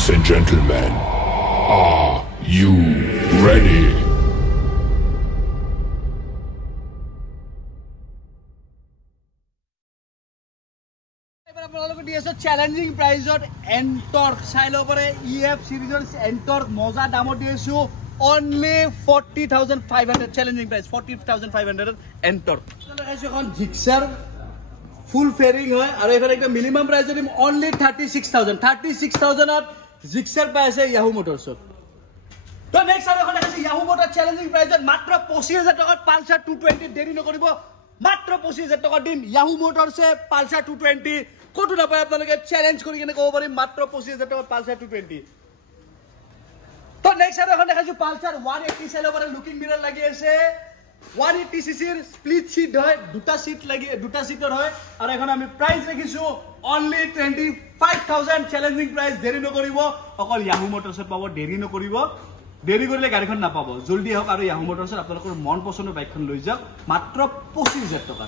Ladies and gentlemen, are you ready? Challenging price of Ntorq Silo EF series Ntorq Moza Damo DSU only 40,500 challenging price 40,500 Ntorq. Gixxer full fairing hai minimum price only 36,000 at Gixxer price Yahoo Motors. So next Yahoo Motors challenging price matra 25,000 taka Pulsar 220 deri nokoribo matra 25,000 taka dim Yahoo Motors Pulsar 220 কোটো না পায় আপনাদের challenge করি কেন কব পারি মাত্র 25000 টাকা Pulsar 220 তো next আর এখন দেখাইছো পালসার 180 সেল ওভার লুকিং মিরর লাগি আছে 180 সিসির স্প্লিট সিট হয় দুটা সিট লাগি দুটা সিটৰ হয় আৰ এখন আমি প্ৰাইস দেখিছো অনলি 25000 চ্যালেঞ্জিং প্ৰাইস দেৰি নকৰিব অকল ইয়াহু মোটৰছত পাব দেৰি নকৰিব দেৰি কৰিলে গাড়ীখন নাপাব জলদি হওক আৰু ইয়াহু মোটৰছত আপোনালোকৰ মন পছন্দৰ বাইকখন লৈ যাওক মাত্ৰ 25000 টকা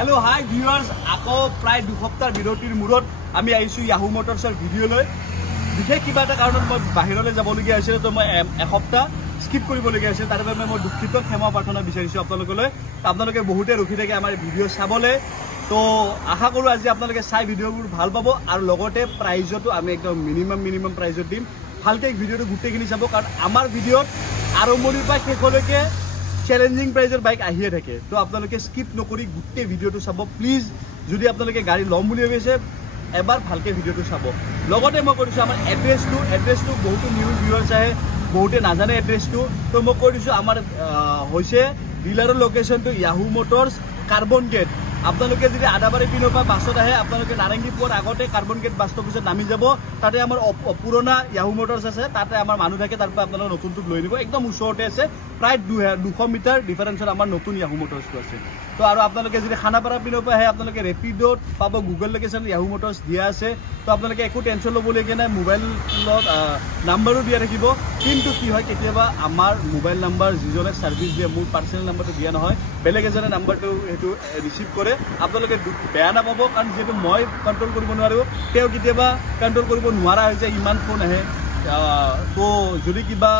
Hello, hi viewers. Ako প্ৰায় 2 সপ্তাহ বিৰতিৰ মূৰত আমি আইছো ইয়াহু মোটৰছৰ ভিডিও লৈ বিশেষ কিবা এটা কাৰণত মই বাহিৰলৈ যাব লগিয়া আছিল তো মই এক সপ্তাহ স্কিপ কৰিব লগিয়া আছিল তাৰ বাবে মই দুখিত ক্ষমা প্ৰাৰ্থনা বিচাৰিছো আপোনালোকলৈ আপোনালোকে বহুতে ৰখি থাকে আমাৰ ভিডিও চাবলৈ তো আশা কৰো আজি আপোনালোকে চাই ভিডিওবোৰ ভাল পাব আৰু লগতে প্ৰাইজটো আমি একদম মিনিমাম প্ৰাইজত দিম ভালকে ভিডিওটো গুটেখিনি চাব কাৰণ আমাৰ ভিডিওত আৰম্ভণিৰ পৰা শেষলৈকে চ্যালেঞ্জিং প্ৰাইজৰ বাইক আহিয়ে থাকে তো আপোনালোকে স্কিপ নকৰি গুটে ভিডিওটো চাব প্লিজ যদি আপোনালোকে গাড়ী লম বুলি ভাবিছে এবাৰ ভালকে ভিডিওটো চাব লগতে মই কৰিছো আমাৰ এড্ৰেছটো বহুত নিউ ভিউয়াৰ্স আহে বহুতে নাজানে এড্ৰেছটো তো মই কৰিছো আমাৰ হৈছে ডিলাৰৰ লোকেশনটো ইয়াহু মোটৰছ কাৰ্বন গেট আপোনালোকে যদি আদাবাৰী পিনৰ পৰা বাছত আহে আপোনালোকে নাৰেঙ্গী পোৱাৰ আগতে কাৰ্বন গেট বাছ ষ্টপত নামি যাব তাতে আমাৰ পুৰণা ইয়াহু মোটৰছ আছে তাতে আমাৰ মানুহ থাকে তাৰ পৰা আপোনালোকে নতুনটো লৈ নিব একদম ওচৰতে আছে প্ৰায় 200 মিটাৰ ডিফাৰেন্সত আমাৰ নতুন ইয়াহু মোটৰছটো আছে তো আৰু আপোনালোকে যদি খানাপাৰা পিনৰ পৰা আহে আপোনালোকে ৰেপিডত পাব গুগল লোকেশন ইয়াহু মোটৰছ দিয়া আছে তো আপোনালোকে একো টেনচন ল'বলগীয়া নাই মোবাইলত নাম্বাৰো দিয়া থাকিব কিন্তু কি হয় কেতিয়াবা আমাৰ মোবাইল নাম্বাৰ যিজনে সাৰ্ভিস দিয়ে মোৰ পাৰ্সোনাল নাম্বাৰটো দিয়া নহয় বেলেগ এজনে নাম্বাৰটো হেতু ৰিসিভ কৰে আপোনালোকে বেয়া নাপাব কাৰণ যেটো মই কন্ট্ৰোল কৰিব নোৱাৰো তেও কেতিয়াবা কন্ট্ৰোল কৰিব নোৱাৰা হৈ যায় ইমান ফোন আহে তো যদি কিবা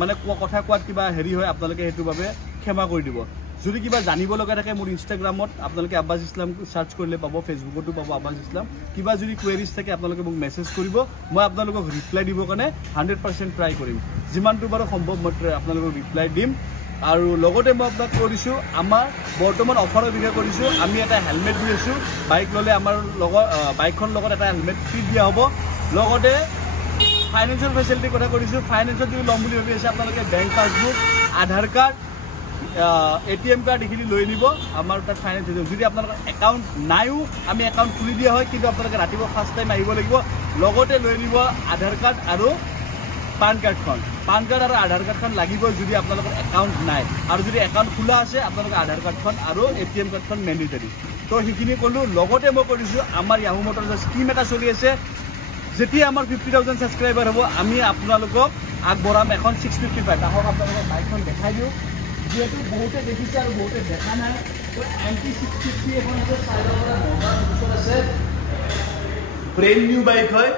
মানে কথা কোৱাত কিবা হেৰি হয় আপোনালোকে হেতু বাবে ক্ষমা কৰি দিব যদি কিবা জানিব লগা থাকে মোৰ ইনষ্টাগ্ৰামত আপোনালোকে আব্বাস ইছলাম সাৰ্চ কৰিলে পাব ফেসবুকতো পাব আব্বাস ইছলাম কিবা যদি কোৱেৰিজ থাকে আপোনালোকে মোক মেছেজ কৰিব মই আপোনালোকক ৰিপ্লাই দিব কাৰণে 100% ট্ৰাই কৰিম যিমানটো বাৰু সম্ভৱ মই আপোনালোকক ৰিপ্লাই দিম আৰু লগতে মই আপোনাক কৰিছো আমাৰ বৰ্তমান অফাৰৰ বিষয়ে কৰিছো আমি এটা হেলমেট দি আছো বাইক ললে আমাৰ বাইকখন লগত এটা হেলমেট ফ্ৰী দিয়া হ'ব লগতে ফাইনান্সিয়েল ফেসিলিটি কথা কৰিছো ফাইনান্সত যদি লম বুলি ভাবি আছে আপোনালোকে বেংক পাছবুক আধাৰ কাৰ্ড এটিএম কাৰ্ড এখিনি লৈ নিব আমাৰ তাত ফাইনান্স যদি আপোনালোকৰ একাউণ্ট নাইও আমি একাউণ্ট খুলি দিয়া হয় কিন্তু আপোনালোকে ৰাতিপুৱা ফাৰ্ষ্ট টাইম আহিব লাগিব লগতে লৈ নিব আধাৰ কাৰ্ড আৰু পান কাৰ্ডখন পান কাৰ্ড আৰু আধাৰ কাৰ্ডখন লাগিব যদি আপোনালোকৰ একাউণ্ট নাই আৰু যদি একাউণ্ট খোলা আছে আপোনালোকৰ আধাৰ কাৰ্ডখন আৰু এটিএম কাৰ্ডখন মেন্ডেটৰী তো সেইখিনি ক'লো লগতে মই কৰিছো আমাৰ ইয়াহু মোটৰছৰ স্কিম এটা চলি আছে যেতিয়া আমাৰ 50000 সাবস্ক্ৰাইবাৰ হ'ব আমি আপোনালোকক আগবঢ়াম এখন 655 তাহক আপোনালোকক বাইকখন দেখাই দিও যেহেতু বহুতে দেখিছে আৰু বহুতে দেখা নাই তো এমটি 650 এখন আছে চাইডৰ মজা আছে ব্ৰেন্ড নিউ বাইক হয়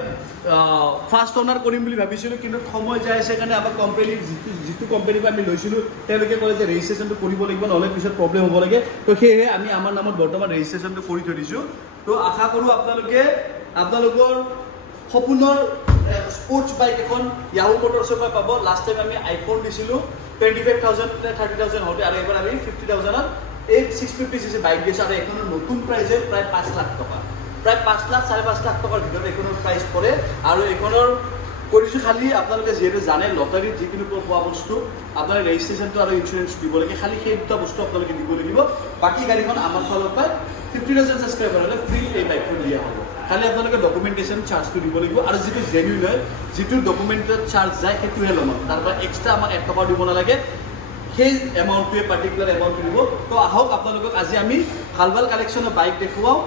ফাৰ্স্ট ওনাৰ কৰিম বুলি ভাবিছিলো কিন্তু সময় যায় আছে কাৰণে আমাৰ কোম্পানী যিটো কোম্পানীৰ পৰা আমি লৈছিলো তেওঁলোকে ক'লে যে ৰেজিষ্ট্ৰেচনটো কৰিব লাগিব নহলে পিছত প্ৰবলেম হ'ব লাগে তো সেয়ে আমি আমাৰ নামত বৰ্তমান ৰেজিষ্ট্ৰেচনটো কৰি থৈ দিছো তো আশা কৰো আপোনালোকৰ সপোনৰ স্পোৰ্টছ বাইক এখন ইয়াহু মোটৰছৰ পৰা পাব লাষ্ট টাইম আমি আইফোন দিছিলো 25000 30000 হতে আৰু এবাৰ আমি 50000 ত এই 650 সিসি বাইক দিছে আৰু এখন নতুন প্ৰাইজে প্ৰায় 5 লাখ টকা প্ৰায় 5 লাখ 5.5 লাখ টকাৰ ভিতৰত এইখনৰ প্ৰাইচ পৰে আৰু এইখনৰ কৰিছোঁ খালি আপোনালোকে যিহেতু জানে লটাৰীত যিকোনো পোৱা বস্তু আপোনাৰ ৰেজিষ্ট্ৰেশ্যনটো আৰু ইঞ্চুৰেঞ্চ দিব লাগে খালি সেই দুটা বস্তু আপোনালোকে দিব লাগিব বাকী গাড়ীখন আমাৰ ফালৰ পৰা 50,000 ছাবস্ক্ৰাইবাৰ হ'লে ফ্ৰী এই বাইকখন দিয়া হ'ব খালি আপোনালোকে ডকুমেণ্টেশ্যন চাৰ্জটো দিব লাগিব আৰু যিটো জেনুইন হয় যিটো ডকুমেণ্টত চাৰ্জ যায় সেইটোহে ল'ম তাৰ পৰা এক্সট্ৰা আমাক 1 টকা দিব নালাগে সেই এমাউণ্টটোৱে পাৰ্টিকুলাৰ এমাউণ্ট দিব তো আহক আপোনালোকক আজি আমি ভাল ভাল কালেকশ্যনৰ বাইক দেখুৱাওঁ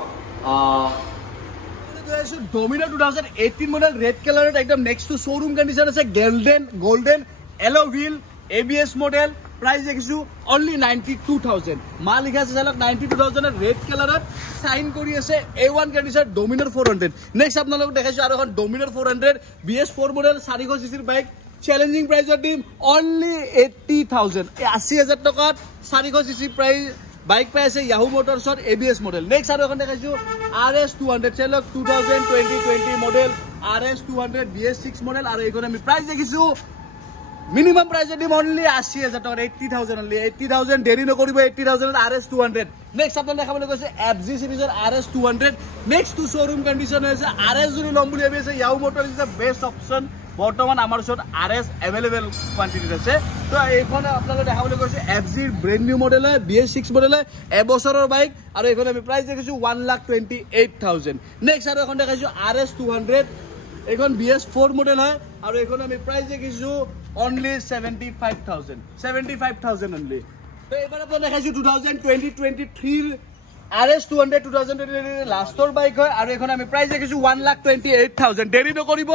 ডমিনাৰ 2018 মডেল ৰেড কালাৰত একদম নেক্সট টু শ্বৰুম কণ্ডিশ্যন আছে গোল্ডেন এলো হুইল ABS মডেল প্ৰাইস দেখিছো অনলি 92,000 মাল লিখা আছে চালক 92,000 ৰেড কালাৰত সাইন কৰি আছে A1 কণ্ডিশ্যন ডমিনাৰ 400 নেক্সট আপোনালোকক দেখাইছো আৰু এখন ডমিনাৰ 400 BS4 মডেল 400 সিসিৰ বাইক চ্যালেঞ্জিং প্ৰাইসৰ দিম অনলি 80,000 80,000 টকাত 400 সিসি প্ৰাইস বাইক পাই আছে ইয়াহু মোটৰছৰ ABS মডেল নেক্সট আৰু এখন দেখাইছো RS200 চালক 2020 মডেল RS200 BS6 মডেল আৰু এইখন আমি প্ৰাইস দেখিছো মিনিমাম প্ৰাইস দিম অনলি 80,000 টকা 80,000 অনলি 80,000 দেৰি নকৰিব 80,000 RS200 নেক্সট আপোনাক দেখাবলৈ কৈছে FG সিৰিজৰ RS200 next to showroom condition আছে RS যদি ল'ম বুলি ভাবি আছে Yahoo motor is the best option বৰ্তমান আমাৰ ওচৰত RS এভেইলেবল কোৱান্টিটিত আছে তো এইখন আপোনালোকে দেখাবলৈ কৈছে FG ব্ৰেণ্ড নিউ মডেল হয় BS6 মডেল হয় এবছৰৰ বাইক আৰু এইখন আমি প্ৰাইস দেখিছো 1,28,000 নেক্সট আৰু এখন দেখাইছো RS200 এইখন BS4 মডেল হয় আৰু এইখন আমি প্ৰাইস দেখিছো only 75,000 only তো এবাৰ আপোনাক দেখাইছো 2023 RS200 2023 লাষ্টৰ বাইক হয় আৰু এখন আমি প্ৰাইস দেখিছো 1,28,000 দেৰি নকৰিব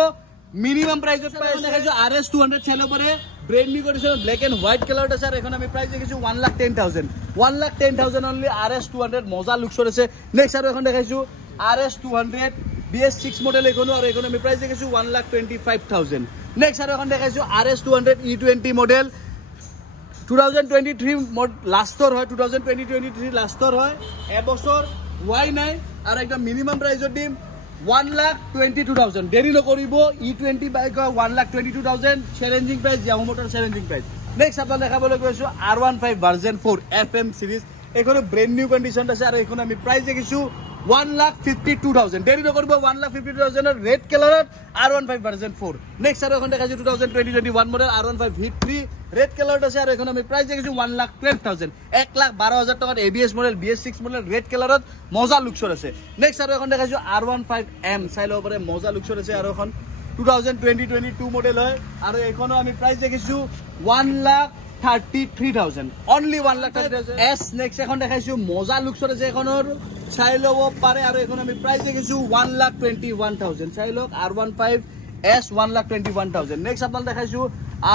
মিনিমাম প্ৰাইসত পাই দেখাইছো RS200 চেলো পৰে brand new condition black and white কালাৰত আছে আৰু এখন আমি প্ৰাইস দেখিছো 1,10,000 only RS200 মজা লুকছৰ আছে নেক্সট আৰু এখন দেখাইছো RS200 BS6 মডেল এখনো আৰু এখন আমি প্ৰাইস দেখিছো 1,25,000 নেক্সট আৰু এখন দেখাইছো RS200 E20 মডেল 2023 লাষ্টৰ হয় 2023 লাষ্টৰ হয় এবছৰ হোৱাই নাই আৰু একদম মিনিমাম প্ৰাইসত দিম 1,22,000 দেৰি নকৰিব E20 bike 1,22,000 challenging price Yahoo motor challenging price next আপোনাক দেখাবলৈ কৈছো R15 ভাৰ্জন 4 FM সিৰিজ এখন ব্ৰেণ্ড নিউ কণ্ডিশ্যন আছে আৰু এখন আমি প্ৰাইস দেখিছো 1,52,000 দেৰি নকৰিব 1,52,000 ৰেড কালাৰত R15 ভাৰ্জন 4 নেক্সট আৰু এখন দেখাইছো 2021 মডেল R15 V3 ৰেড কালাৰত আছে আৰু এখন আমি প্ৰাইস দেখিছো 1,12,000 1,12,000 টকাত ABS model BS6 model red কালাৰত মজা লুকছৰ আছে নেক্সট আৰু এখন দেখাইছো R15M চাই লব পাৰে মজা লুকছৰ আছে আৰু এখন 2022 মডেল হয় আৰু এখনো আমি প্ৰাইস দেখিছো 1,33,000 only 1,30,000 S নেক্সট এখন দেখাইছো মজা লুকছৰ আছে এখনৰ চাই লব পাৰে আৰু এখন আমি প্ৰাইস দেখিছো 1,21,000 চাই লওক R15S 1,21,000 নেক্সট আপোনাক দেখাইছো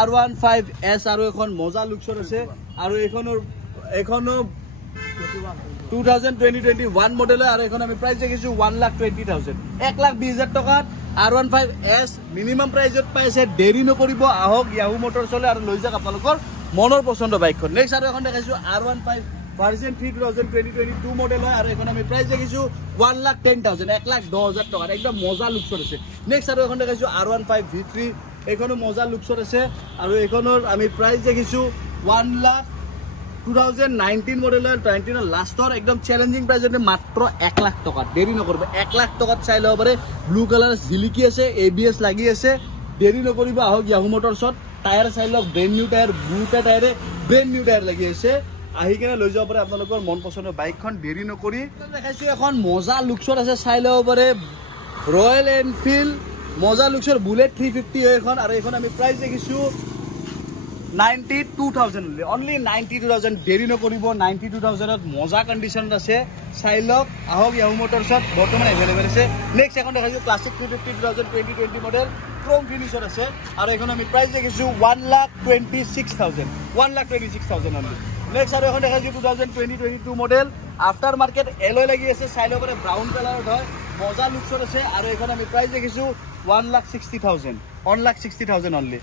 R15S আৰু এখন মজা লুকছৰ আছে আৰু এখনৰ 2021 মডেল আৰু এখন আমি প্ৰাইস দেখিছো 1,20,000 1,20,000 টকাত R15S মিনিমাম প্ৰাইসত পাইছে দেৰি নকৰিব আহক ইয়াহু মোটৰছলে আৰু লৈ যাওক আপোনালোকৰ মনৰ পছন্দ বাইকখন নেক্সট আৰু এখন দেখাইছো R15 ভাৰ্জন 3 2022 মডেল হয় আৰু এখন আমি প্ৰাইস দেখিছো 1,10,000 1,10,000 টকা একদম মজা লুকছৰ আছে নেক্সট আৰু এখন দেখাইছো R15 V3 এখনো মজা লুকছৰ আছে আৰু এখনৰ আমি প্ৰাইস দেখিছো 1,2019 মডেল 19 লাষ্টৰ একদম চ্যালেঞ্জিং প্ৰাইসত মাত্ৰ 1 লাখ টকা দেৰি নকৰিব 1 লাখ টকাত চাই লব পাৰে ব্লু কালাৰ জিলিকি আছে ABS লাগি আছে দেৰি নকৰিব আহক ইয়াহু মোটৰছত টায়াৰ চাই লওক ব্ৰেণ্ড নিউ টায়াৰ দুটা টায়াৰে ব্ৰেণ্ড নিউ টায়াৰ লাগি আছে আহি কেনে লৈ যাব পাৰে আপোনালোকৰ মন পছন্দৰ বাইকখন দেৰি নকৰি দেখাইছো এখন মজা লুকছৰ আছে চাই লব পাৰে ৰয়েল এনফিল্ড মজা লুকছৰ বুলেট 350 হয় এখন আৰু এখন আমি প্ৰাইস দেখিছো 92,000 only 92,000 দেৰি নকৰিব 92,000ত মজা কণ্ডিশ্যনত আছে চাই লওক আহক ইয়াহু মোটৰছত বৰ্তমান এভেইলেবল আছে নেক্সট এখন দেখাইছো ক্লাছিক 350 2020 মডেল ক্ৰোম ফিনিশৰ আছে আৰু এখন আমি প্ৰাইস দেখিছো 1,26,000 only নেক্সট আৰু এখন দেখাইছো 2022 মডেল আফটাৰ মাৰ্কেট এলয় লাগি আছে চাই লব পাৰে ব্ৰাউন কালাৰত হয় মজা লুকছৰ আছে আৰু এখন আমি প্ৰাইস দেখিছো 1,60,000 1,60,000 only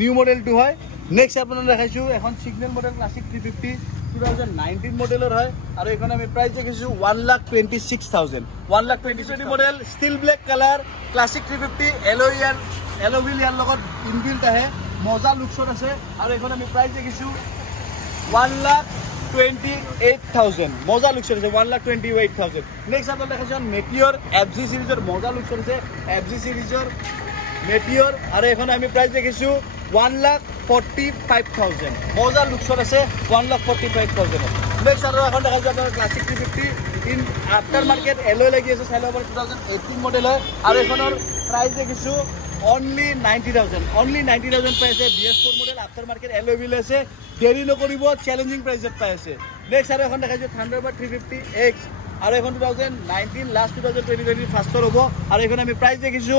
নিউ মডেলটো হয় নেক্সট আপোনাক দেখাইছো এখন সিগনেল মডেল ক্লাছিক 350 2019 মডেলৰ হয় আৰু এখন আমি প্ৰাইস দেখিছো 1,26,000 1,20,000 model steel black colour classic 350 alloy wheel ইয়াৰ লগত ইনবিল্ট আহে মজা লুকছৰ আছে আৰু এখন আমি প্ৰাইস দেখিছো 1,30,000 1,28,000 মজা লুকছৰ আছে 1,28,000 নেক্সট আপোনাক দেখাইছো মেটিয়ৰ FG সিৰিজৰ মজা লুকছৰ আছে FG সিৰিজৰ মেটিয়ৰ আৰু এখন আমি প্ৰাইস দেখিছো 1,45,000 মজা লুকছৰ আছে 1,45,000 নেক্সট আৰু এখন দেখাইছো আপোনাৰ classic 350 in after market alloy লাগি আছে চাইলো 2018 মডেল হয় আৰু এখনৰ প্ৰাইস দেখিছো only 90,000 পাইছে BS4 model after market alloy wheel আছে দেৰি নকৰিব চ্যালেঞ্জিং প্ৰাইসত পাইছে নেক্সট আৰু এখন দেখাইছো থান্ডাৰবাৰ্ড 350X আৰু এখন 2019 লাস্ট 2020 ফাস্টৰ হ'ব আৰু এখন আমি প্ৰাইস দেখিছো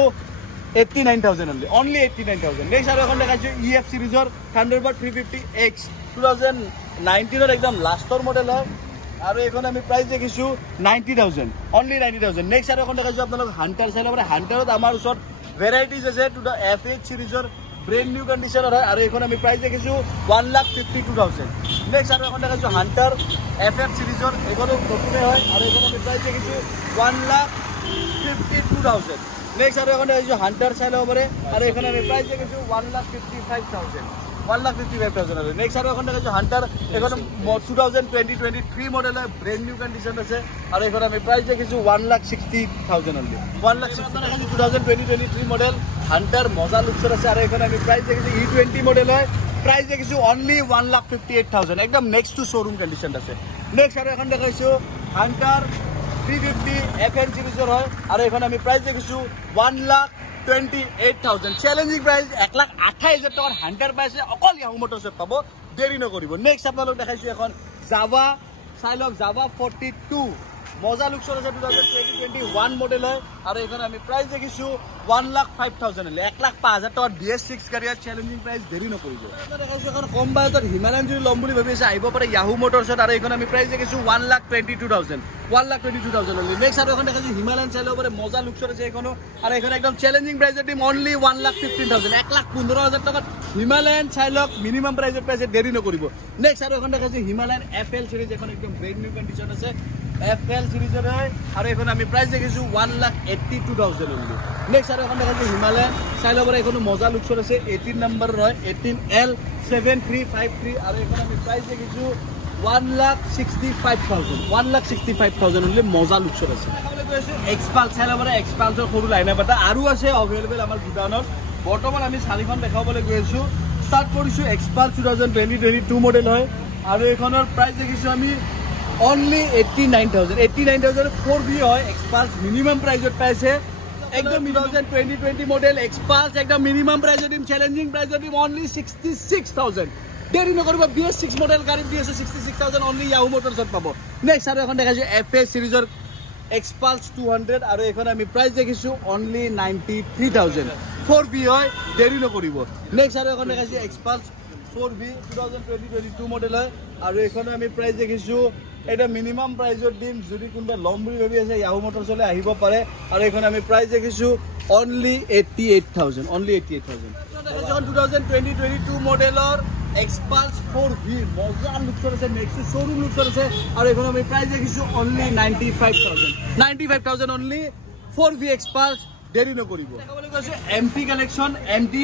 89,000 only 89,000 নেক্সট আৰু এখন দেখাইছো EF সিৰিজৰ থান্ডাৰবাৰ্ড 350X 2019 একদম লাস্টৰ মডেল হয় আৰু এখন আমি প্ৰাইস দেখিছো 90,000 only 90,000 নেক্সট আৰু এখন দেখাইছো আপোনালোক হান্টাৰ চাইলে মানে হান্টাৰত আমাৰ ওচৰত ভ্যাৰাইটিজ আছে to the FH সিৰিজৰ brand new কন্ডিশনৰ হয় আৰু এখন আমি প্ৰাইস দেখিছো 1,52,000 নেক্সট আৰু এখন দেখাইছো হান্টাৰ FF সিৰিজৰ এখনো নতুনে হয় আৰু এখন আমি প্ৰাইস দেখিছো 1,52,000 নেক্সট আৰু এখন দেখাইছো হান্টাৰ চাইলে পৰে আৰু এখন আমি প্ৰাইস দেখিছো 1,55,000 নেক্সট আৰু এখন দেখাইছো হান্টাৰ এখন 2023 মডেল হয় ব্ৰ্যান্ড নিউ কন্ডিশন আছে আৰু এখন আমি প্ৰাইস দেখিছো 1,60,000 only 1,60,000 2023 মডেল হান্টার মজা লুকছৰ আছে আৰু এখন আমি প্ৰাইস দেখিছো E20 মডেল হয় প্ৰাইস দেখিছো only 1,58,000 একদম নেক্সট টু শোৰুম কন্ডিশন আছে নেক্সট আৰু এখন দেখাইছো হান্টাৰ 350 FN সিৰিজৰ হয় আৰু এখন আমি প্ৰাইস দেখিছো 1,28,000 চ্যালেঞ্জিং প্ৰাইস 1,28,000 টাকাৰ হান্টাৰ পাইছে অকল ইয়াহু মোটৰছত পাব দেৰি নকৰিব নেক্সট আপোনালোক দেখাইছো এখন জাভা সাইলক জাভা 42 মজা লুকছৰ আছে 2021 মডেল হয় আৰু এখন আমি প্ৰাইস দেখিছো 1,05,000 1,05,000 টাকাৰ BS6 গাড়িৰ চ্যালেঞ্জিং প্ৰাইস দেৰি নকৰিব দেখাইছো এখন কম বাজেটত হিমালয়ান যদি লম বুলি ভাবি আছে আহিব পাৰে ইয়াহু মোটৰছত আৰু এখন আমি প্ৰাইস দেখিছো 1,22,000 only নেক্সট আৰু এখন দেখাইছো হিমালয়ান চাইলো পৰে মজা লুকছৰ আছে এখনো আৰু এখন একদম চ্যালেঞ্জিং প্রাইসত দিম only 1,15,000 1,15,000 টাকা হিমালয়ান চাইলক মিনিমাম প্রাইসত পাইছে দেৰি নকৰিব নেক্সট আৰু এখন দেখাইছো হিমালয়ান FL সিৰিজ এখন একদম ব্ৰ্যান্ড নিউ কন্ডিশন আছে FL সিৰিজৰ হয় আৰু এখন আমি প্ৰাইস দেখিছো 1,82,000 only নেক্সট আৰু এখন দেখাইছো হিমালয়ান চাইলো পৰে এখন মজা লুকছৰ আছে 18 নম্বৰ হয় 18L7353 আৰু এখন আমি প্ৰাইস দেখিছো 1,65,000 only মজা লুকছৰ আছে এক্সপালস চাইলো পৰে এক্সপালসৰ সৰু লাইনআপ এটা আৰু আছে অভেইলেবল আমাৰ গুদানত বৰ্তমান আমি চাৰিখন দেখাবলৈ গৈ আছো স্টাৰ্ট কৰিছো এক্সপালস 2022 মডেল হয় আৰু এখনৰ প্রাইস দেখিছো আমি only 89,000 4B হয় এক্সপালস মিনিমাম প্রাইসত পাইছে একদম 2020 মডেল এক্সপালস একদম মিনিমাম প্রাইসত দিম চ্যালেঞ্জিং প্রাইসত দিম only 66,000 দেৰি নকৰিব BS6 মডেল গাড়ী দি আছে 66,000 only ইয়াহু মোটৰছত পাব নেক্সট আৰু এখন দেখাইছো FH সিৰিজৰ এক্সপালস 200 আৰু এখন আমি প্ৰাইস দেখিছো only 93,000 4B হয় দেৰি নকৰিব নেক্সট আৰু এখন দেখাইছো এক্সপালস 4B 2022 মডেল হয় আৰু এখন আমি প্রাইস দেখিছো এটা মিনিমাম প্রাইসত দিম যদি কোনবা লম বুলি ভাবি আছে ইয়াহু মোটরছলে আহিব পাৰে আৰু এখন আমি প্ৰাইস দেখিছো only 88,000 যখন 2022 মডেলৰ এক্সপালস 4V মজা লুকছৰ আছে নেক্সট শোৰুম লুকছৰ আছে আৰু এখন আমি প্ৰাইস দেখিছো only 95,000 only 4V এক্সপালস দেৰি নকৰিব দেখাবলৈ কৈছো MT কালেকশন MT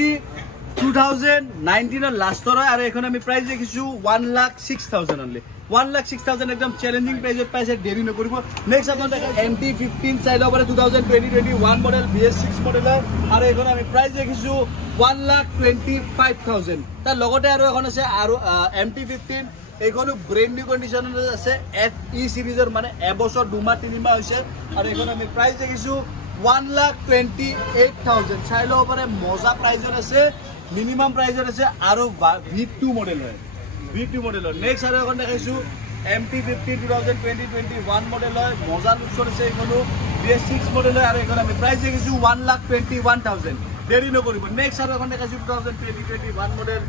2019 লাস্টৰ হয় আৰু এখন আমি প্রাইস দেখিছো 1,06,000 only 1,06,000 একদম চ্যালেঞ্জিং প্রাইসত পাইছে দেৰি নকৰিব নেক্সট आपण দেখা MT15 চাইলো পৰে 2021 মডেল BS6 মডেল আৰু এখন আমি প্ৰাইস দেখিছো 1,25,000 তাৰ লগতে আৰু এখন আছে আৰু MT15 এইখনো ব্ৰ্যান্ড নিউ কন্ডিশনত আছে FE সিৰিজৰ মানে এবছৰ 2 মাহ 3 মাহ হৈছে আৰু এখন আমি প্ৰাইস দেখিছো 1,28,000 চাইলো পৰে মজা প্ৰাইসত আছে মিনিমাম প্ৰাইসত আছে আৰু V2 মডেল হয় V2 মডেলৰ নেক্সট আৰু এখন দেখাইছো MT15 2021 মডেল হয় মজা লুকছৰ আছে এখনো BS6 মডেল হয় আৰু এখন আমি প্ৰাইস দেখিছো 1,21,000 দেৰি নকৰিব নেক্সট আৰু এখন দেখাইছো 2021 মডেল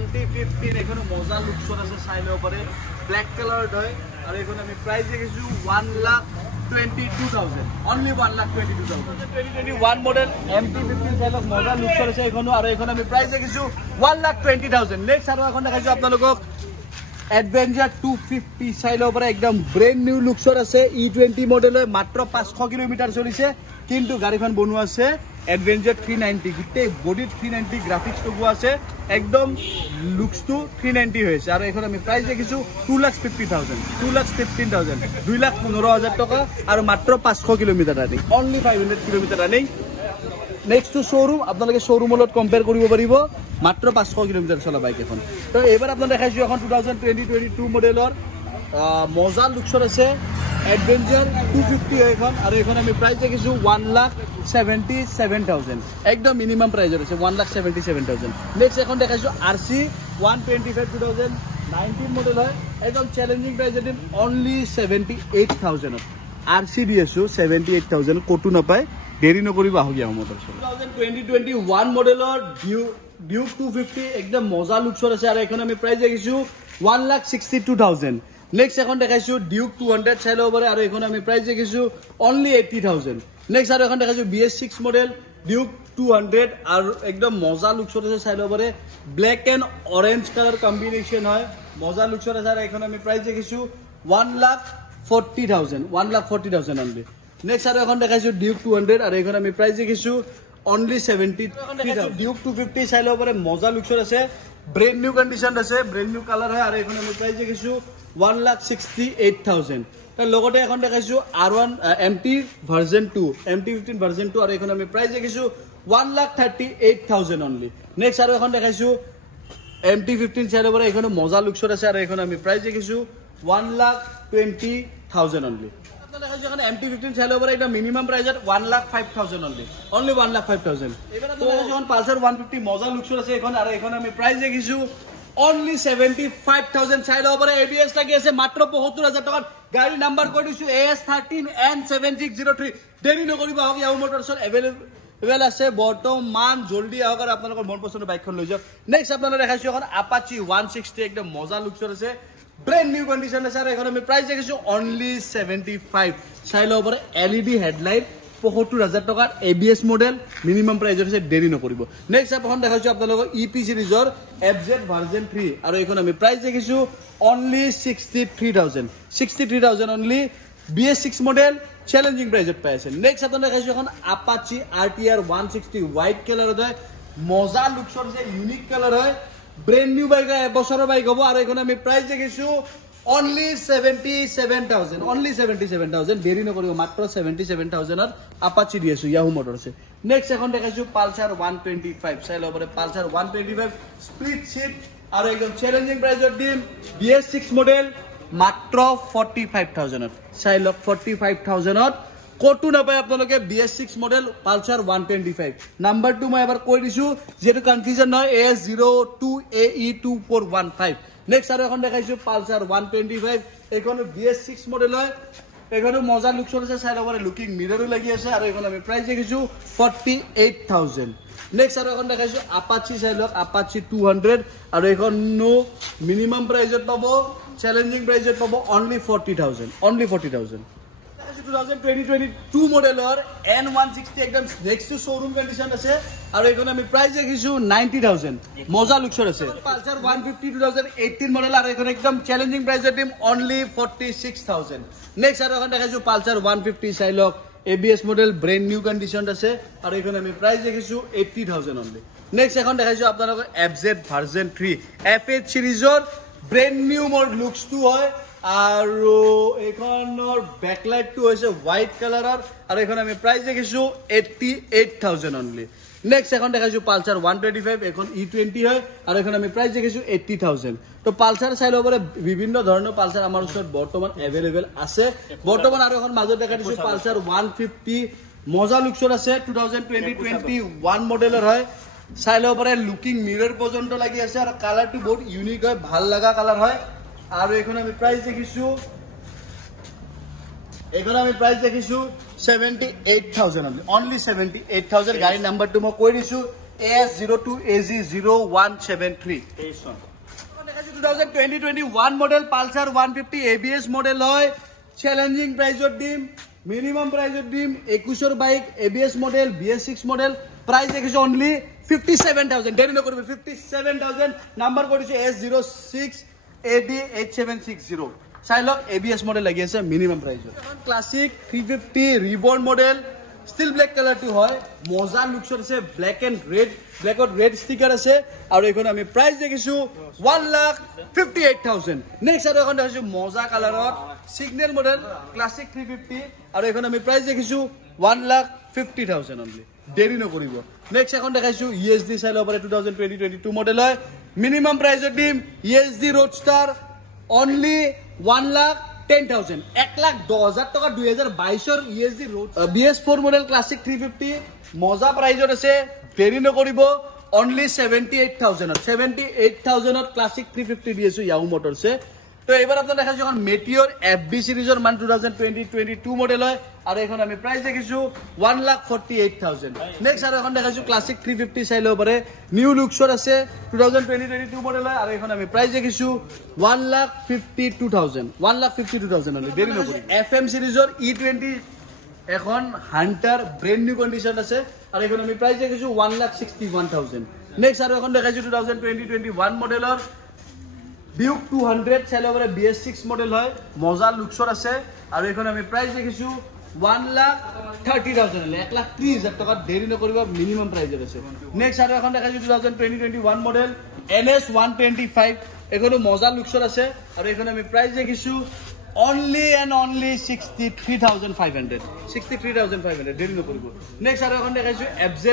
MT15 এখনো মজা লুকছৰ আছে চাইলো পৰে ব্ল্যাক কালাৰত হয় আৰু এখন আমি প্রাইস দেখিছো 1,22,000 only 1,22,000 2021 মডেল MT15 চাইলক মজা লুকছৰ আছে এখনো আৰু এখন আমি প্ৰাইস দেখিছো 1,20,000 নেক্সট আৰু এখন দেখাইছো আপোনালোকক এডভেঞ্চাৰ 250 চাইলো পৰে একদম ব্ৰ্যান্ড নিউ লুকছৰ আছে E20 মডেল মাত্ৰ 500 কিলোমিটাৰ চলিছে কিন্তু গাড়ীখন বনোৱা আছে এডভেঞ্চাৰ 390 গোটেই বডিত 390 গ্ৰাফিক্স লগোৱা আছে একদম লুকসটো 390 হৈছে আৰু এখন আমি প্ৰাইস দেখিছো 2,50,000 2,15,000 2,15,000 টকা আৰু মাত্ৰ 500 kilometre running only 500 kilometre running next to showroom আপোনালোকে শোৰুমৰ লগত কম্পেয়াৰ কৰিব পাৰিব মাত্ৰ 500 কিলোমিটাৰ চলা বাইক এখন তো এবাৰ আপোনাক দেখাইছো এখন 2022 মডেলৰ মজা লুকসৰ আছে এডভেঞ্চাৰ 250 এখন আৰু এখন আমি প্ৰাইস দেখিছো 1,77,000 একদম মিনিমাম প্ৰাইজৰ আছে 1,77,000 নেক্সট এখন দেখাইছো RC 125 2019 মডেল হয় একদম চ্যালেঞ্জিং প্ৰাইজৰ দিম অনলি 78,000 RC দি আছো 78,000 কটু নাপায় দেৰি নকৰিব আহগিয়া মোটৰ 2021 মডেলৰ ডিউক 250 একদম মজা লুকসৰ আছে আৰু এখন আমি প্ৰাইস দেখিছো 1,62,000 নেক্সট এখন দেখাইছো ডিউক 200 চাই লব পাৰে আৰু এখন আমি প্ৰাইস দেখিছো অনলি 80,000 নেক্সট আৰু এখন দেখাইছো BS6 মডেল ডিউক 200 আৰু একদম মজা লুকসৰ আছে চাই লব পাৰে black and orange colour combination হয় মজা লুকসৰ আছে আৰু এখন আমি প্ৰাইস দেখিছো 1,40,000 অনলি নেক্সট আৰু এখন দেখাইছো ডিউক 200 আৰু এখন আমি প্ৰাইস দেখিছো অনলি 70,000 ডিউক 250 চাই লব পাৰে মজা লুকসৰ আছে ব্ৰ্যান্ড নিউ কন্ডিশন আছে ব্ৰ্যান্ড নিউ কালাৰ হয় আৰু এখন আমি প্ৰাইস দেখিছো 1,68,000 তাৰ লগতে এখন দেখাইছো R1 MT version 2 MT15 version 2 আৰু এখন আমি প্ৰাইস দেখিছো 1,38,000 অনলি নেক্সট আৰু এখন দেখাইছো MT15 চাই লব পাৰে এখন মজা লুকসৰ আছে আৰু এখন আমি প্ৰাইস দেখিছো 1,20,000 অনলি দেখাইছো এখন MT15 চাই লব পাৰে এটা মিনিমাম প্ৰাইজত 1,05,000 অনলি 1,05,000 এবাৰ তো এখন পালসাৰ 150 মজা লুকসৰ আছে এখন আৰু এখন আমি প্ৰাইস দেখিছো only 75,000 চাই লব পাৰে ABS লাগি আছে মাত্ৰ ৭৫,০০০ টকা গাড়ী নাম্বাৰ কৈ দিছো AS13N7603 দেৰি নকৰিব আহক ইয়াও মোটৰছৰ এভেলেবল আছে বৰ্তমান জলদি আহক আৰু আপোনালোকৰ মন পছন্দৰ বাইকখন লৈ যাওক নেক্সট আপোনালোকে দেখাইছো এখন Apache 160 একদম মজা লুকসৰ আছে ব্ৰ্যান্ড নিউ কন্ডিশন আছে আৰ এখন আমি প্ৰাইস দেখিছো অনলি 75 চাই লব পাৰে LED headlight ৭৫,০০০ টাকাৰ ABS model minimum price আছে দেৰি নকৰিব নেক্সট এখন দেখাইছো আপোনালোকক EP সিৰিজৰ FZ ভাৰ্জন 3 আৰু এখন আমি প্রাইস দেখিছো only 63,000 only BS6 model challenging প্রাইজত পাই আছে নেক্সট আপোনালোকে দেখাইছো এখন Apache RTR 160 হোয়াইট কালাৰত হয় মজা লুকসৰ যে ইউনিক কালাৰ হয় ব্ৰ্যান্ড নিউ বাইক এবছৰৰ বাইক হ'ব আৰু এখন আমি প্ৰাইস দেখিছো অনলি 77,000 দেৰি নকৰিব মাত্ৰ 77,000 ৰ Apache দি আছো ইয়াহু মোটৰছ নেক্সট এখন দেখাইছো পালসাৰ 125 চাই লব পাৰে পালসাৰ 125 স্প্লিট সিট আৰু একদম চ্যালেঞ্জিং প্ৰাইজত দিম BS6 মডেল মাত্ৰ 45,000 ত চাই লক 45,000 ত কটু নাপায় আপোনালোকে BS6 মডেল পালসাৰ 125 নাম্বাৰটো মই এবাৰ কৈ দিছো যেটো কনফিউজন নহয় AS02AE2415 নেক্সট আৰু এখন দেখাইছো পালসাৰ 125 এখন BS6 মডেল হয় এখনো মজা লুকসৰ আছে চাই লব পাৰে লুকিং মিৰৰো লাগি আছে আৰু এখন আমি প্ৰাইস দেখিছো 48,000 নেক্সট আৰু এখন দেখাইছো Apache চাই লক Apache 200 আৰু এখন মিনিমাম প্ৰাইজত পাব চ্যালেঞ্জিং প্ৰাইজত পাব অনলি 40,000 2022 মডেলৰ N160 একদম নেক্সট টু শোৰুম কন্ডিশন আছে আৰু এখন আমি প্ৰাইস দেখিছো 90,000 মজা লুকসৰ আছে পালসাৰ 150 2018 মডেল আৰু এখন একদম চ্যালেঞ্জিং প্ৰাইজত দিম অনলি 46,000 নেক্সট আৰু এখন দেখাইছো পালসাৰ 150 চাইলক ABS model brand new condition আছে আৰু এখন আমি প্ৰাইস দেখিছো 80,000 অনলি নেক্সট এখন দেখাইছো আপোনালোকক FZ ভাৰ্জন 3 F8 সিৰিজৰ ব্ৰ্যান্ড নিউ মোড লুকস টু হয় আৰু এখনৰ ব্যাকলাইটটো হৈছে হোয়াইট কালাৰৰ আৰু এখন আমি প্ৰাইস দেখিছো 88,000 অনলি নেক্সট এখন দেখাইছো পালসাৰ 125 এখন E20 হয় আৰু এখন আমি প্ৰাইস দেখিছো 80,000 তো পালসাৰ চাই লব পাৰে বিভিন্ন ধৰণৰ পালসাৰ আমাৰ ওচৰত বৰ্তমান এভেলেবল আছে বৰ্তমান আৰু এখন মাজত দেখা দিছো পালসাৰ 150 মজা লুকসৰ আছে 2021 মডেলৰ হয় চাই লব পাৰে লুকিং মিৰৰ পৰ্যন্ত লাগি আছে আৰু কালাৰটো বহুত ইউনিক হয় ভাল লাগা কালাৰ হয় আৰু এখন আমি প্ৰাইস দেখিছো 78,000 অনলি 78,000 গাড়ী নাম্বাৰটো মই কৈ দিছো AS02AG0173 এইখন দেখাইছো 2021 মডেল পালসাৰ 150 ABS মডেল হয় চ্যালেঞ্জিং প্রাইজত দিম মিনিমাম প্রাইজত দিম 21 bike ABS model BS6 model price দেখিছো অনলি 57,000 দেৰি নকৰিব 57,000 নাম্বাৰ কৈ দিছো S06 AD8760 চাইলক ABS মডেল লাগি আছে মিনিমাম প্রাইস এখন classic 350 reborn model steel black কালাৰটো হয় মজা লুকছৰ আছে ব্লেক এণ্ড ৰেড ব্লেকত ৰেড ষ্টিকাৰ আছে আৰু এইখন আমি প্ৰাইচ দেখিছোঁ 1,58,000 নেক্সট আৰু এখন দেখিছোঁ মজা কালাৰত সিগনেল মডেল ক্লাছিক 350 আৰু এইখন আমি প্ৰাইচ দেখিছোঁ 1,50,000 অনলি দেৰি নকৰিব নেক্সট এখন দেখাইছোঁ ESD চাই ল'ব পাৰে 2022 মডেল হয় মিনিমাম প্ৰাইচত দিম ESD ৰোডষ্টাৰ অনলি 1,10,000 1,10,000 টকা 2022 ESD road BS4 model classic 350 মজা প্ৰাইজত আছে দেৰি নকৰিব অনলি 78,000 ক্লাছিক 350 দিয়েছো ইয়াহু মোটৰছে তো এবাৰ আপোনাক দেখাইছো এখন মেটিঅৰ FB সিৰিজৰ মান 2022 মডেল হয় আৰু এখন আমি প্ৰাইস দেখিছো 1,48,000 নেক্সট আৰু এখন দেখাইছো ক্লাছিক 350 চাই ল'ব পাৰে নিউ লুকছৰ আছে 2022 মডেল হয় আৰু এখন আমি প্ৰাইস দেখিছো 1,52,000 অনলি দেৰি নকৰি FM সিৰিজৰ E20 এখন হান্টাৰ ব্ৰেন্ড নিউ কন্ডিশন আছে আৰু এখন আমি প্ৰাইস দেখিছো 1,61,000 নেক্সট আৰু এখন দেখাইছো 2021 মডেলৰ Buick 200 চাই ল'ব পাৰে BS6 মডেল হয় মজা লুকছৰ আছে আৰু এখন আমি প্ৰাইস দেখিছো 1,30,000 1,30,000 টকা দেৰি নকৰিব মিনিমাম প্ৰাইজত আছে নেক্সট আৰু এখন দেখাইছো 2021 মডেল NS 125 এখনো মজা লুকছৰ আছে আৰু এখন আমি প্ৰাইস দেখিছো only and only 63,500 দেৰি নকৰিব নেক্সট আৰু এখন দেখাইছো FZ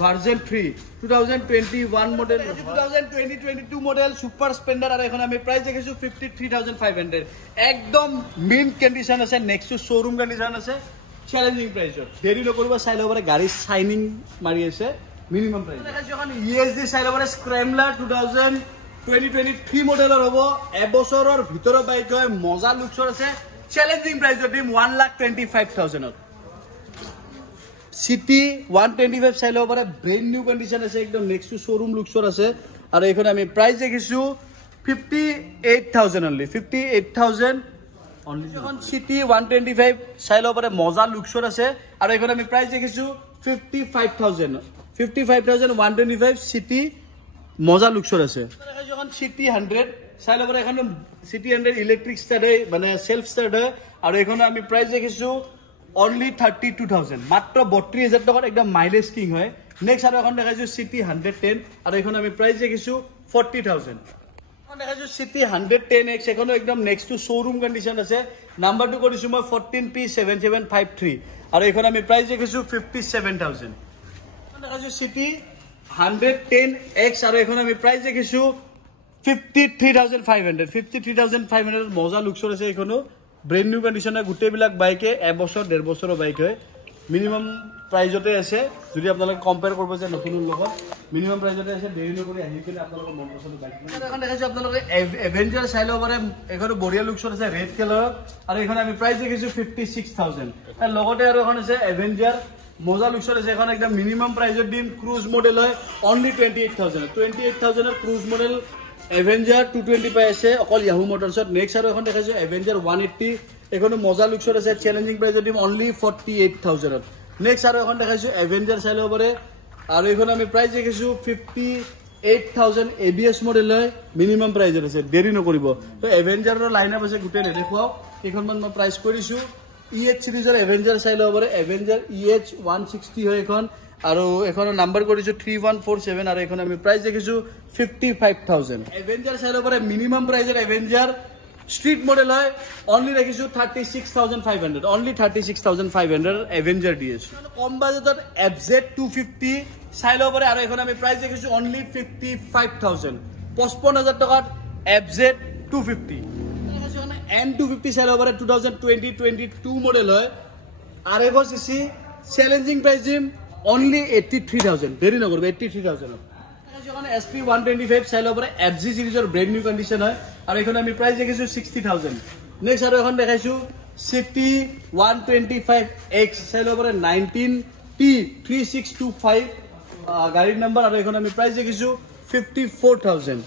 version 3 2021 model 2022 model super Splendor আর এখন আমি প্রাইস দেখিছো 53,500 একদম মিন কন্ডিশন আছে নেক্সট টু শোরুম কন্ডিশন আছে চ্যালেঞ্জিং প্রাইসত দেরি নকৰিব চাই ল'ব পাৰে গাড়ী শাইনিং মাৰি আছে মিনিমাম প্ৰাইস দেখাইছো এখন ESD চাই ল'ব পাৰে স্ক্ৰ্যাম্বলাৰ 2023 মডেলৰ হ'ব এবছৰৰ ভিতৰৰ বাইক হয় মজা লুকছৰ আছে চ্যালেঞ্জিং প্ৰাইসত দিম 1,25,000 City 125 চাই ল'ব পাৰে ব্ৰেন্ড নিউ কন্ডিশন আছে একদম নেক্সট টু শোৰুম লুকছৰ আছে আৰু এখন আমি প্রাইস দেখিছো 58,000 অনলি 58,000 অনলি এখন City 125 চাই ল'ব পাৰে মজা লুকছৰ আছে আৰু এখন আমি প্ৰাইস দেখিছো 55,000 125 City মজা লুকছৰ আছে এখন City 100 চাই ল'ব পাৰে এখন City 100 ইলেক্ট্ৰিক ষ্টাৰ্ট হয় মানে সেলফ ষ্টাৰ্ট হয় আৰু এখন আমি প্ৰাইস দেখিছো only 32,000 মাত্ৰ 32,000 টকাত একদম মাইলেজ কিং হয় নেক্সট আৰু এখন দেখাইছো City 110 আৰু এখন আমি প্রাইস দেখিছো 40,000 এখন দেখাইছো City 110X এখনো একদম নেক্সট টু শোরুম কন্ডিশন আছে নাম্বাৰটো কৰিছো মই 14P7753 আৰু এখন আমি প্ৰাইস দেখিছো 57,000 এখন দেখাইছো City 110X আৰু এখন আমি প্ৰাইস দেখিছো 53,500 মজা লুকছৰ আছে এখনো ব্ৰেন্ড নিউ কন্ডিশনে গোটেইবিলাক বাইকে এবছৰ 1.5 বছৰৰ বাইক হয় মিনিমাম প্ৰাইজতে আছে যদি আপোনালোকে কম্পেয়াৰ কৰিব যে নতুনৰ লগত মিনিমাম প্ৰাইজতে আছে দেৰি নকৰি আহি কিনে আপোনালোকৰ মন পছন্দৰ বাইক এখন দেখাইছো আপোনালোকে এভেঞ্জাৰ চাই ল'ব পাৰে এখন বঢ়িয়া লুকছৰ আছে ৰেড কালাৰ আৰু এখন আমি প্ৰাইস দেখিছো 56,000 আৰু লগতে আৰু এখন আছে এভেঞ্জাৰ মজা লুকছৰ আছে এখন একদম মিনিমাম প্ৰাইজত দিম ক্ৰুজ মডেল হয় অনলি 28,000 ক্ৰুজ মডেল এভেঞ্জাৰ 220 পাই আছে অকল ইয়াহু মোটৰছত নেক্সট আৰু এখন দেখাইছো এভেঞ্জাৰ 180 এখনো মজা লুকছৰ আছে চ্যালেঞ্জিং প্ৰাইজত দিম অনলি 48,000 নেক্সট আৰু এখন দেখাইছো এভেঞ্জাৰ চাই ল'ব পাৰে আৰু এখন আমি প্ৰাইস দেখিছো 58,000 ABS মডেল হয় মিনিমাম প্ৰাইজত আছে দেৰি নকৰিব তো এভেঞ্জাৰৰ লাইনআপ আছে গোটেই নেদেখুৱাও কেইখনমান মই প্ৰাইস কৰিছো EH সিৰিজৰ এভেঞ্জাৰ চাই ল'ব পাৰে এভেঞ্জাৰ EH 160 হয় এখন আৰু এখনৰ নাম্বাৰ কৰিছো 3147 আৰু এখন আমি প্ৰাইস দেখিছো 55,000 এভেঞ্জাৰ চাই ল'ব পাৰে মিনিমাম প্ৰাইজৰ এভেঞ্জাৰ স্ট্ৰিট মডেল হয় অনলি দেখিছো 36,500 অনলি 36,500 এভেঞ্জাৰ দিয়েছো কম বাজেটত FZ 250 চাই ল'ব পাৰে আৰু এখন আমি প্রাইস দেখিছো অনলি 55,000 55,000 টকাত FZ 250 N250 চাই ল'ব পাৰে 2022 মডেল হয় R1 cc চ্যালেঞ্জিং প্রাইস দিম only 83,000 very no 83,000 এখন SP 125 চাই ল'ব পাৰে FG সিৰিজৰ ব্ৰেন্ড নিউ কন্ডিশন হয় আৰু এখন আমি প্ৰাইস দেখিছো 60,000 নেক্সট আৰু এখন দেখাইছো City 125X চাই ল'ব পাৰে 19T3625 গাড়ীৰ নাম্বাৰ আৰু এখন আমি প্ৰাইস দেখিছো 54,000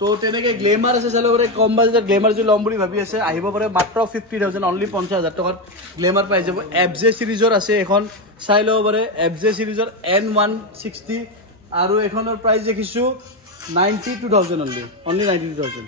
তো তেনেকে গ্লেমাৰ আছে চাই ল'ব পাৰে কম বাজেটত গ্লেমাৰ যদি ল'ম বুলি ভাবি আছে আহিব পাৰে মাত্ৰ 50,000 অনলি 50,000 টকাত গ্লেমাৰ পাই যাব FJ সিৰিজৰ আছে এখন চাই ল'ব পাৰে FJ সিৰিজৰ N160 আৰু এখনৰ প্ৰাইস দেখিছো 92,000 অনলি 92,000